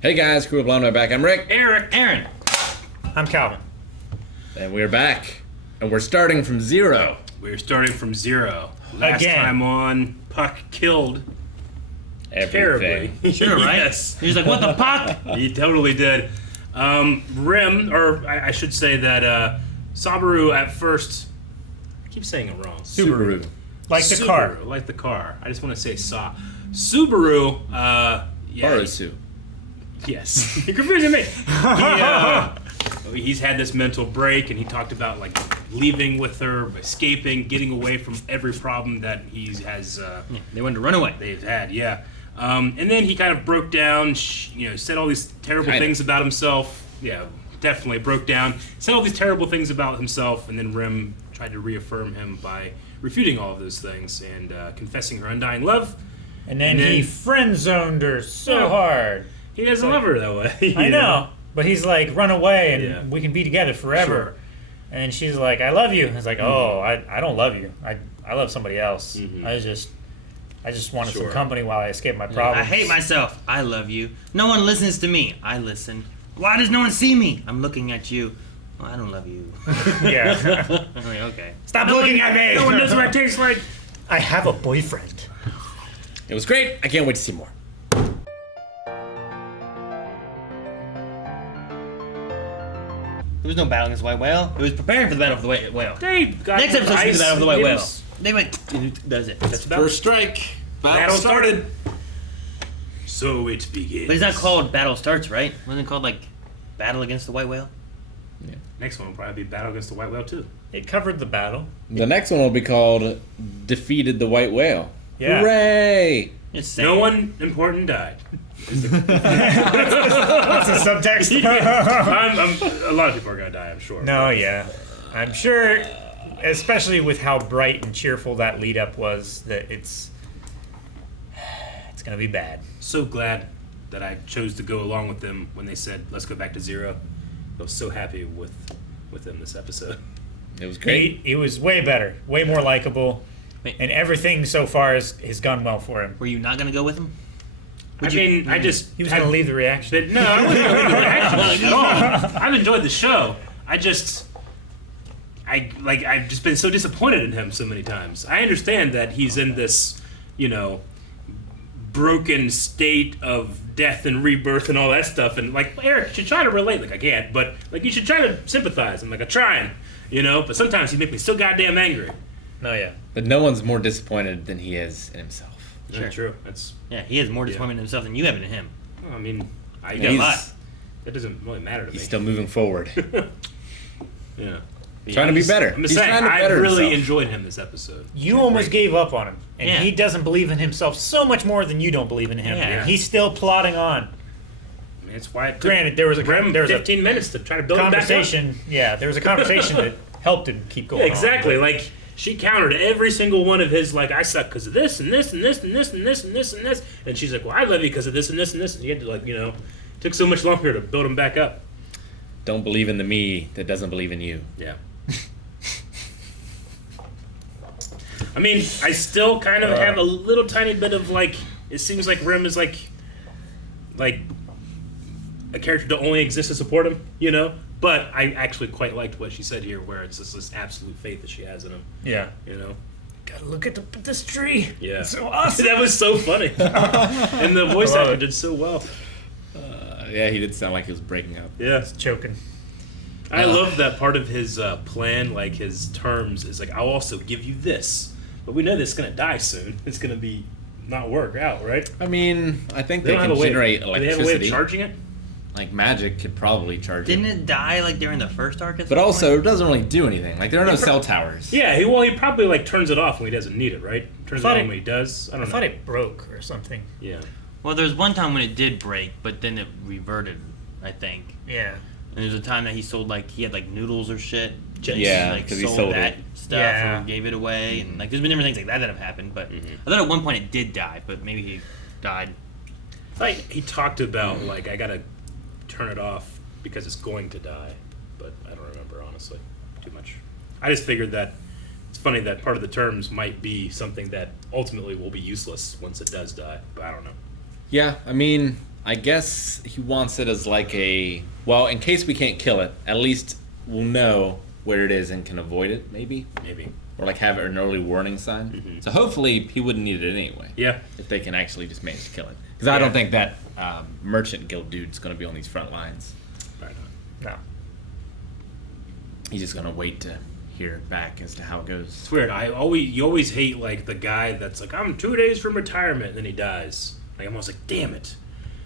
Hey guys, Crew of Blonde back. I'm Rick. Eric. Aaron. I'm Calvin. And we're back. And we're starting from zero. We're starting from zero. Last Again. time on, Puck killed terribly. Everything. Sure, right? Yes. He's like, what the fuck? He totally did. I should say that Subaru at first, I keep saying it wrong. Subaru. Like the car. Like the car. I just want to say Subaru, Barasu. Yes. You're confusing me. He's had this mental break, and he talked about like leaving with her, escaping, getting away from every problem that he has. They wanted to run away. They've had, yeah. And then he kind of broke down. Said all these terrible things about himself. Yeah, definitely broke down. Said all these terrible things about himself, and then Rem tried to reaffirm him by refuting all of those things and confessing her undying love. And then he friend-zoned her so hard. He doesn't love her that way. I know. But he's like, run away and we can be together forever. Sure. And then she's like, I love you. It's like, oh, I don't love you. I love somebody else. Mm-hmm. I just wanted some Sure. company while I escape my problems. I hate myself. I love you. No one listens to me. I listen. Why does no one see me? I'm looking at you. Well, I don't love you. Yeah. I'm like, okay. Stop looking at me. No one knows what it tastes like. I have a boyfriend. It was great. I can't wait to see more. There was no battle against the white whale. It was preparing for the battle of the white whale. They got Next episode is the battle of the white whale. They went. Does it? That's about First strike. battle started. So it begins. But it's not called Battle Starts, right? Wasn't it called like Battle Against the White Whale? Next one will probably be Battle Against the White Whale too. It covered the battle. The next one will be called Defeated the White Whale. Yeah. Hooray! It's No one important died. That's a subtext. A lot of people are gonna die, I'm sure. No, yeah. I'm sure, especially with how bright and cheerful that lead up was, that it's going to be bad. So glad that I chose to go along with them when they said, let's go back to zero. I was so happy with them this episode. It was great. He was way better, way more likable, Wait. and everything so far has gone well for him. Were you not gonna go with him? I just... He was going to leave the reaction. No, I wasn't going to leave the reaction at all. I've enjoyed the show. I've just been so disappointed in him so many times. I understand that he's in this, broken state of death and rebirth and all that stuff. And like, Eric, you should try to relate. Like, I can't, but like, you should try to sympathize. I'm like, I'm trying, But sometimes he makes me so goddamn angry. No, yeah. But no one's more disappointed than he is in himself. Sure. Sure. True. That's. Yeah, he has more disappointment in himself than you have in him. I mean, I got a lot. guess that doesn't really matter to me. He's still moving forward. Yeah. Trying to be better. I'm just He's saying, trying to I better really himself. enjoyed him this episode. You almost gave up on him, and Yeah. he doesn't believe in himself so much more than you don't believe in him. Yeah. And he's still plodding on. I mean, it's why it took Granted, there was a Rem there was 15 minutes to try to build him back up. conversation. Yeah, there was a conversation that helped him keep going. Yeah, exactly. On. Like she countered every single one of his like I suck because of this and this and this and this and this and this and this, and she's like, well, I love you because of this and this and this, and you had to took so much longer to build him back up. Don't believe in the me that doesn't believe in you. Yeah. I mean, I still kind of have a little tiny bit of like. It seems like Rem is like a character that only exists to support him, But I actually quite liked what she said here, where it's just this absolute faith that she has in him, Yeah. Gotta Look at this tree. Yeah. It's so awesome. That was so funny. And the voice actor did so well. Yeah, he did sound like he was breaking up. Yeah. Choking. I love that part of his plan, like his terms, is like, I'll also give you this. But we know this is going to die soon. It's going to be not work out, right? I mean, I think they don't can have a way- generate do they have a way of electricity. charging it? Like magic could probably charge Didn't it. it die like during the first arc? But also, it doesn't really do anything. Like, there are no cell towers. Yeah, he probably like turns it off when he doesn't need it, right? Turns it thought on it- when he does. I don't I know. thought it broke or something. Yeah. Well, there was one time when it did break, but then it reverted, I think. Yeah. And there's a time that he sold he had noodles or shit. Yeah, Like 'cause he sold sold that it. stuff Yeah. or gave it away, and there's been different things like that have happened. But I thought at one point it did die, but maybe he died. Like he talked about like I gotta turn it off because it's going to die, but I don't remember honestly too much. I just figured that it's funny that part of the terms might be something that ultimately will be useless once it does die, but I don't know. Yeah, I mean, I guess he wants it as like a, well, in case we can't kill it, at least we'll know where it is and can avoid it, maybe? Maybe. Or like have an early warning sign. Mhm. So hopefully he wouldn't need it anyway. Yeah. If they can actually just manage to kill it. Because I don't think that merchant guild dude's going to be on these front lines. Right on. No. He's just going to wait to hear back as to how it goes. It's weird. You always hate like the guy that's like, I'm 2 days from retirement, and then he dies. Like I'm almost like, damn it.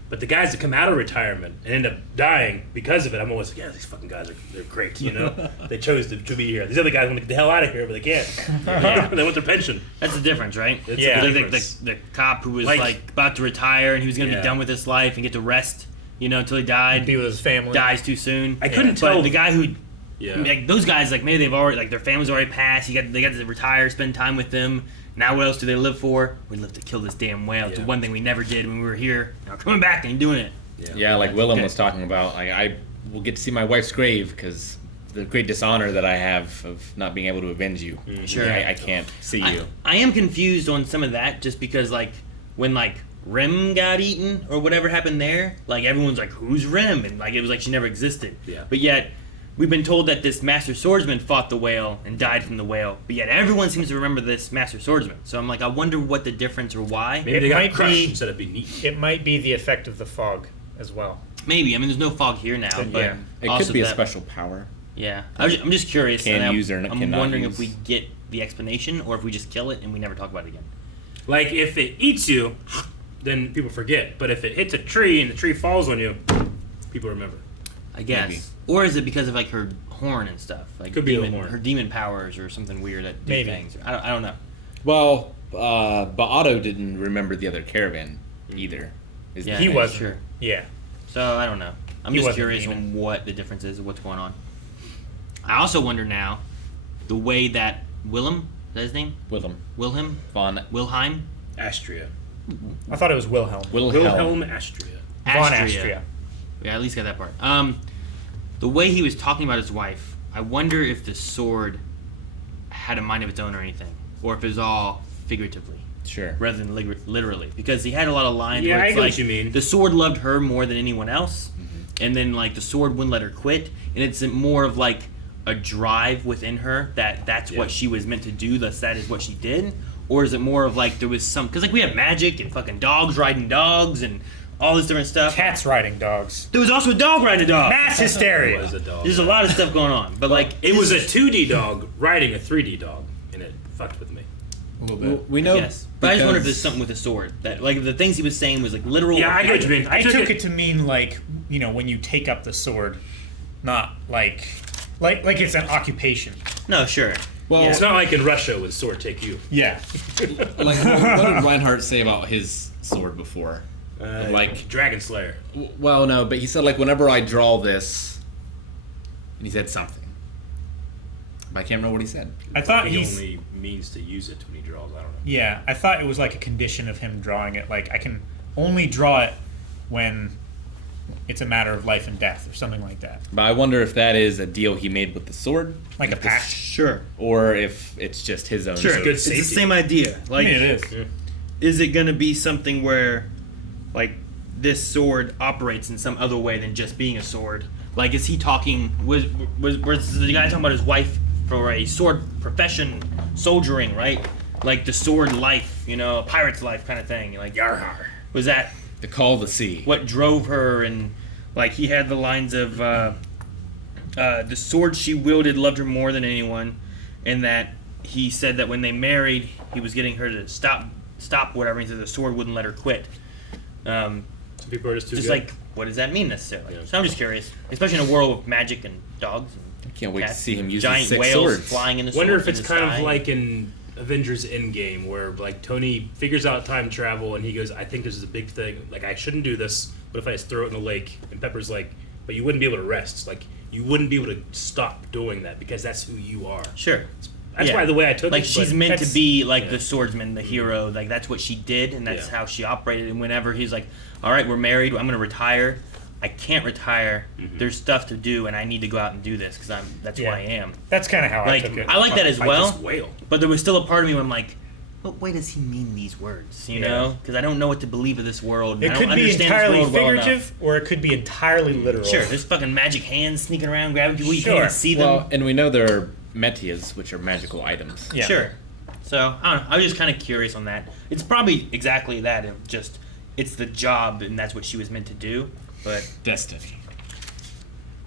But the guys that come out of retirement and end up dying because of it, I'm always like, yeah, these fucking guys they're great, you know? They chose to be here. These other guys want to get the hell out of here, but they can't. They want their pension. That's the difference, right? It's Yeah. the Like difference. the cop who was Like- like about to retire and he was gonna Yeah. be done with his life and get to rest, until he died. Be with his family. Dies too soon. I couldn't But tell. the guy who, Yeah. like those guys, like maybe they've already, like their families already passed. They got to retire, spend time with them. Now what else do they live for? We live to kill this damn whale. It's Yeah. one thing we never did when we were here. Now coming back and doing it. Yeah, like Willem good. was talking about. Like I will get to see my wife's grave because the great dishonor that I have of not being able to avenge you. Sure. I can't see you. I am confused on some of that just because like when like Rem got eaten or whatever happened there, like everyone's like, who's Rem? And like it was like she never existed. Yeah. But yet we've been told that this master swordsman fought the whale and died from the whale. But yet everyone seems to remember this master swordsman. So I'm like, I wonder what the difference or why. Maybe It they got might crushed be- instead of being eaten. It might be the effect of the fog as well. Maybe. I mean, there's no fog here now. But Yeah. It also could be a that- special power. Yeah. I'm just curious. Can and use or I'm cannot wondering use. if we get the explanation or if we just kill it and we never talk about it again. Like if it eats you, then people forget. But if it hits a tree and the tree falls on you, people remember. I guess. Maybe. Or is it because of like her horn and stuff? Like Could be the demon, horn. her demon powers or something weird that do Maybe. things. I don't know. Well, but Otto didn't remember the other caravan either. Is Yeah, the He thing. wasn't. Sure. Yeah. So I don't know. I'm He just wasn't curious demon. on what the difference is, what's going on. I also wonder now, the way that Willem, is that his name? Willem Wilhelm? von Wilhelm? Astria. I thought it was Wilhelm. Wilhelm Astria. Von Astria. Yeah, at least got that part. The way he was talking about his wife, I wonder if the sword had a mind of its own or anything, or if it was all figuratively Sure. rather than literally, because he had a lot of lines Yeah, where I it's get what like you mean. the sword loved her more than anyone else, and then like the sword wouldn't let her quit, and it's more of like a drive within her that's Yeah. what she was meant to do, thus that is what she did, or is it more of like there was some, because like we have magic and fucking dogs riding dogs and all this different stuff. Cats riding dogs. There was also a dog riding a dog. Mass It hysteria. was a dog. There's a lot of stuff going on, but like It was a 2D dog riding a 3D dog, and it fucked with me. A little bit. We know. yes, but I just wonder if because- there's something with the sword that like the things he was saying was like literal. Yeah, or I get what you mean. I took it to mean like, when you take up the sword, not like it's an occupation. No, sure. Well, It's not like in Russia with sword take you. Yeah. like what did Reinhardt say about his sword before? Like- Dragon Slayer. Well, no, but he said like whenever I draw this, and he said something. But I can't remember what he said. I thought He he's only means to use it when he draws. I don't know. Yeah, I thought it was like a condition of him drawing it. Like I can only draw it when it's a matter of life and death or something like that. But I wonder if that is a deal he made with the sword, Like a If this- pact. Sure. or if it's just his own. Sure. sword. good It's safety. the same idea. I Like, mean, it is. Yeah. is it going to be something where, like, this sword operates in some other way than just being a sword? Like, is he talking? Was the guy talking about his wife for a sword profession, soldiering, right? Like the sword life, a pirate's life kind of thing. Like, yarhar. Was that The call to sea. what drove her? And like, he had the lines of the sword she wielded loved her more than anyone, and that he said that when they married, he was getting her to stop whatever, and he said the sword wouldn't let her quit. Some people are just too Just good. like, what does that mean necessarily? Yeah. So I'm just curious, especially in a world of magic and dogs and Can't wait to cats see him and use giant his 6 whales swords. flying in the Wonder sword if it's in the kind of sky. like in Avengers Endgame, where like Tony figures out time travel and he goes, "I think this is a big thing. Like I shouldn't do this, but if I just throw it in the lake," and Pepper's like, "But you wouldn't be able to rest. Like you wouldn't be able to stop doing that because that's who you are." Sure. That's Yeah. why the way I took Like it. she's but meant to that's- be like yeah. the swordsman, the hero. Like that's what she did, and that's Yeah. how she operated. And whenever he's like, "All right, we're married. I'm gonna retire. I can't retire. Mm-hmm. There's stuff to do, and I need to go out and do this because that's who Yeah. I am." That's kind of how Like I took it. I like that as Fight well. this whale. But there was still a part of me when I'm like, what way does he mean these words? You Yeah. know, because I don't know what to believe of this world. It I could don't be understand this entirely world well enough. figurative, or it could be entirely literal. Sure, there's fucking magic hands sneaking around grabbing people. You Sure. can't even see them. Well, and we know there are metias, which are magical items. Yeah. Sure. So I don't know. I was just kind of curious on that. It's probably exactly that. Of just it's the job, and that's what she was meant to do. But Destiny.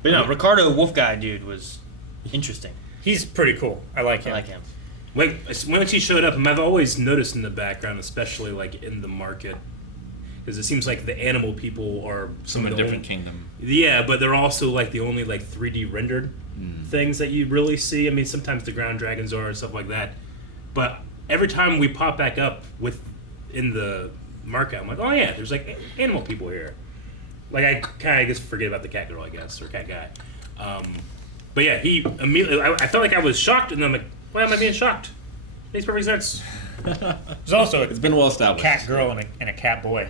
no, Ricardo Wolf guy dude was interesting. He's pretty cool. I like I him. like him. When she showed up, I've always noticed in the background, especially like in the market, because it seems like the animal people are some From of a the different only, kingdom. Yeah, but they're also like the only like 3D rendered things that you really see. I mean, sometimes the ground dragons are and stuff like that, but every time we pop back up in the market, I'm like, oh yeah, there's like animal people here. Like I kind of just forget about the cat girl, I guess, or cat guy. But yeah, he immediately. I felt like I was shocked, and then I'm like, why am I being shocked? Makes perfect sense. There's also It's been well established. cat girl and a cat boy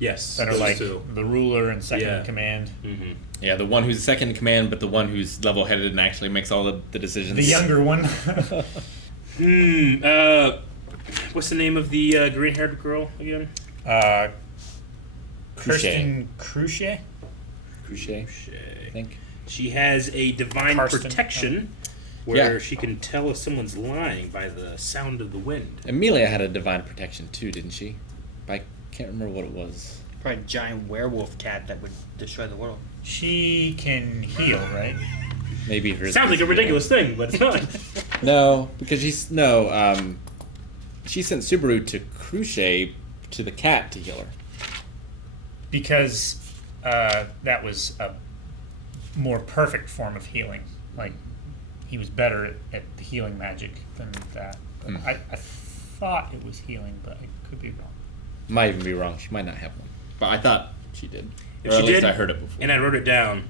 Yes, that are those like two. the ruler and second Yeah. in command. Mm-hmm. Yeah, the one who's second in command, but the one who's level-headed and actually makes all the decisions. The younger one. What's the name of the green-haired girl again? Kirsten Crucier. Crochet, I think. She has a divine Karsten. protection where Yeah. she can tell if someone's lying by the sound of the wind. Amelia had a divine protection too, didn't she? But I can't remember what it was. Probably a giant werewolf cat that would destroy the world. She can heal, right? Maybe hers. Sounds like a ridiculous thing, but it's not. No, because she sent Subaru to Crochet to the cat to heal her. Because that was a more perfect form of healing. Like, he was better at the healing magic than that. But I thought it was healing, but I could be wrong. Might even be wrong. She might not have one, but I thought she did. If Or she at least did, I heard it before. And I wrote it down.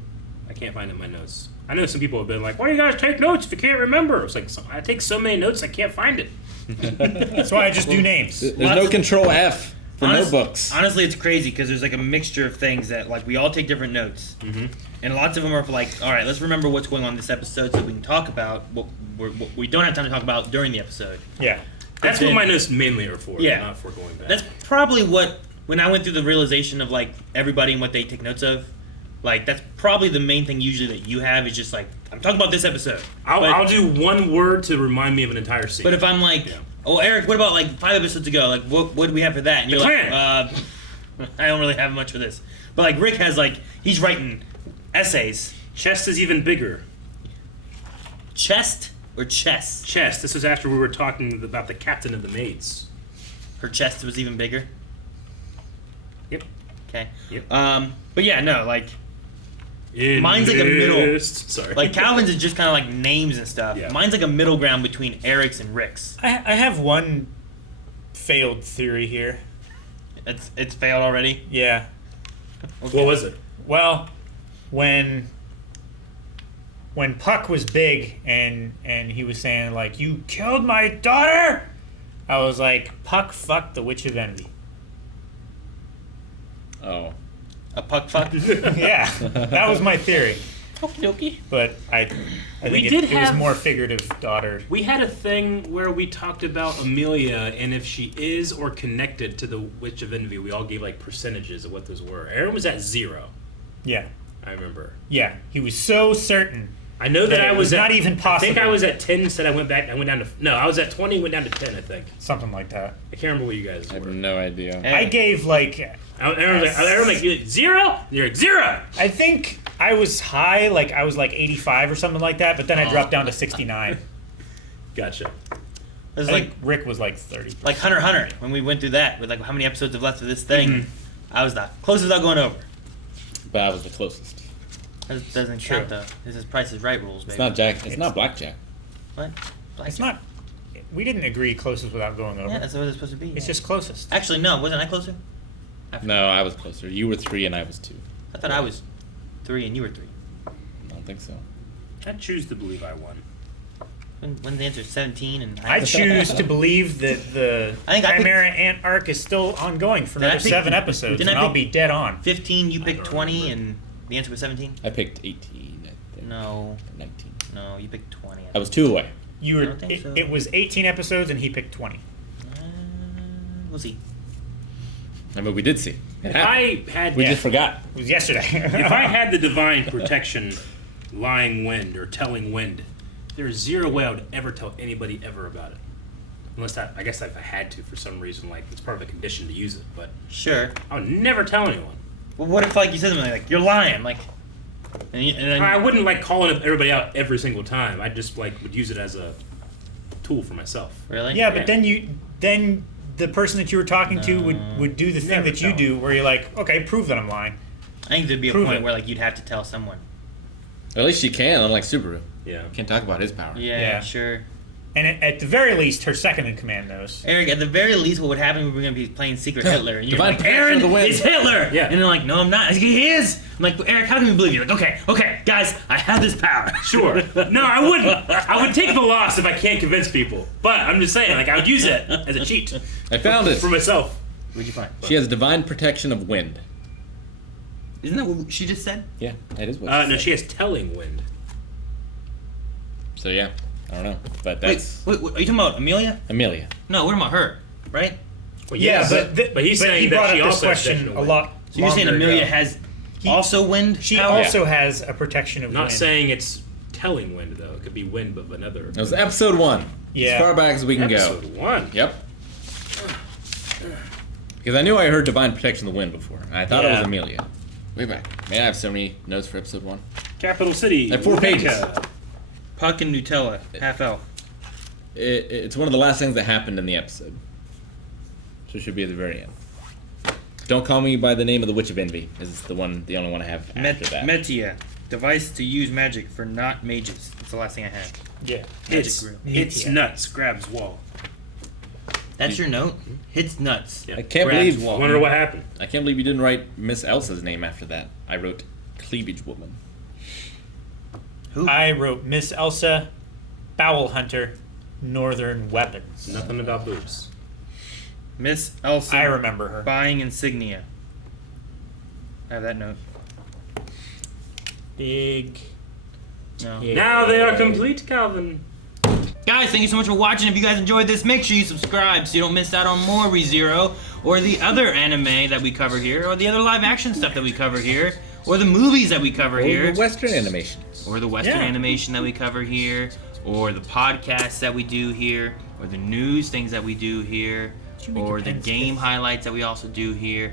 I can't find it in my notes. I know some people have been like, why do you guys take notes if you can't remember? It's like, I take so many notes I can't find it. That's why I just do names. There's Lots no of- control F for Honest- notebooks. Honestly, it's crazy because there's like a mixture of things that like we all take different notes, and lots of them are for like, all right, let's remember what's going on in this episode so we can talk about what we don't have time to talk about during the episode. Yeah. That's then- what my notes mainly are for, Yeah. not for going back. That's probably what when I went through the realization of like everybody and what they take notes of. Like that's probably the main thing usually that you have is just like I'm talking about this episode. I'll do one word to remind me of an entire scene. But if I'm like, Yeah. oh Eric, what about like 5 episodes ago? Like what do we have for that? And you're The like, clan. I don't really have much for this. But like Rick has like he's writing essays. Chest is even bigger. Chest or chess? Chest. This was after we were talking about the captain of the maids. Her chest was even bigger. Yep. Okay. Yep. But yeah, no, like Mine's like a middle- Sorry. like Calvin's is just kind of like names and stuff. Yeah. Mine's like a middle ground between Eric's and Rick's. I have one failed theory here. It's failed already. Yeah. What was it? Well, when Puck was big and he was saying like, "You killed my daughter," I was like, "Puck fucked the Witch of Envy." Oh. A puck fuck. Yeah, that was my theory. Okie dokie. But I think did it was have- more figurative daughter. We had a thing where we talked about Amelia, and if she is or connected to the Witch of Envy, we all gave like percentages of what those were. Aaron was at 0. Yeah, I remember. yeah, he was so certain. I know that That I it was was not even I think I possible. was at 10. Said I went back. I went down to I was at 20. Went down to 10. I think. Something like that. I can't remember what you guys I have were. no idea. Hey. I gave like, Aaron was like, "You 0? You're like 0. I think I was high, like I was like 85 or something like that, but then I dropped down to 69. Gotcha. It I was think like Rick was like 30. Hunter x Hunter when we went through that with like how many episodes have left of this thing. I was the closest without going over. But I was the closest. That doesn't True. count though. This is Price is Right rules, baby. It's not Jack. It's not Blackjack. What? Blackjack. It's not. We didn't agree closest without going over. Yeah, that's what it's supposed to be. It's yeah. just closest. Actually no, wasn't I closer? No, I was closer. You were 3 and I was 2. I thought I was 3 and you were 3. I don't think so. I choose to believe I won. When the answer is 17 and I choose to believe that the I think I picked- Chimera Ant arc is still ongoing for Did I another pick- 7 episodes, didn't and I I'll pick- be dead on. 15, you picked don't 20, remember. and the answer was 17? I picked 18, I think. No, Or 19. no, you picked 20. I was 2 away. You I were. don't think so. It was 18 episodes, and he picked 20. We'll see. I mean, we did see. It If happened. I had We just forgot. It was yesterday. if I had the divine protection, lying wind or telling wind, there's zero way I would ever tell anybody ever about it. Unless I guess if I had to for some reason, like it's part of a condition to use it, but Sure. I would never tell anyone. Well, what if like you said something like you're lying, like, and then I wouldn't like calling everybody out every single time. I just like would use it as a tool for myself. really? Yeah, but then the person that you were talking to would do the thing Never that you tell. do, where you're like, okay, prove that I'm lying. I think there'd be a Prove point it. where like you'd have to tell someone. At least she can, unlike Subaru. Yeah. Can't talk about his power. Yeah, Yeah. sure. And at the very least, her second in command knows. Eric, at the very least, what would happen? We're gonna be playing Secret Hitler, and you're Divine like, protection Aaron, of the wind. it's Hitler. Yeah. And they're like, no, I'm not. I was like, he is. I'm like, Eric, how can we believe you? Like, okay, guys, I have this power. Sure. No, I wouldn't. I would take the loss if I can't convince people. But I'm just saying, like I would use it as a cheat I found it. for myself. What'd you find? She has divine protection of wind. Isn't that what she just said? Yeah, that is what No, said. she has telling wind. So yeah, I don't know. But that's Wait, are you talking about Amelia? Amelia. No, we're talking about her, right? Well, Yeah, yes, but he's saying he that brought she up this also has question protection of a wind. lot. So you're saying longer Amelia ago. has also wind She power? also has a protection of Not wind. saying it's telling wind though. It could be wind, but another. That was episode 1. Yeah. As far back as we can Episode go. 1. Yep. Because I knew I heard divine protection of the wind before. And I thought it was Yeah. Amelia. Way back. Man, I have so many notes for episode 1. Capital City. I have 4 pages. Marietta. Puck and Nutella, half elf. It's one of the last things that happened in the episode. So it should be at the very end. Don't call me by the name of the Witch of Envy. Is the only one I have after that. Metia, device to use magic for not mages. That's the last thing I had. Yeah. Hits, grill. hits Yeah. nuts, grabs wall. That's your note? Hits nuts. Yeah. I can't Grabs believe wall. Wonder what happened. I can't believe you didn't write Miss Elsa's name after that. I wrote Cleavage Woman. Who? I wrote Miss Elsa, Bowel Hunter, Northern Weapons. Nothing about boobs. Miss Elsa. I remember her. Buying insignia. I have that note. Big. No. Yeah. Now they are complete, Calvin. Guys, thank you so much for watching. If you guys enjoyed this, make sure you subscribe so you don't miss out on more ReZero, or the other anime that we cover here, or the other live action stuff that we cover here, or the movies that we cover Or here, the Western animation. or the Western Yeah. animation that we cover here, or the podcasts that we do here, or the news things that we do here, you make or your the pen game stiff? highlights that we also do here.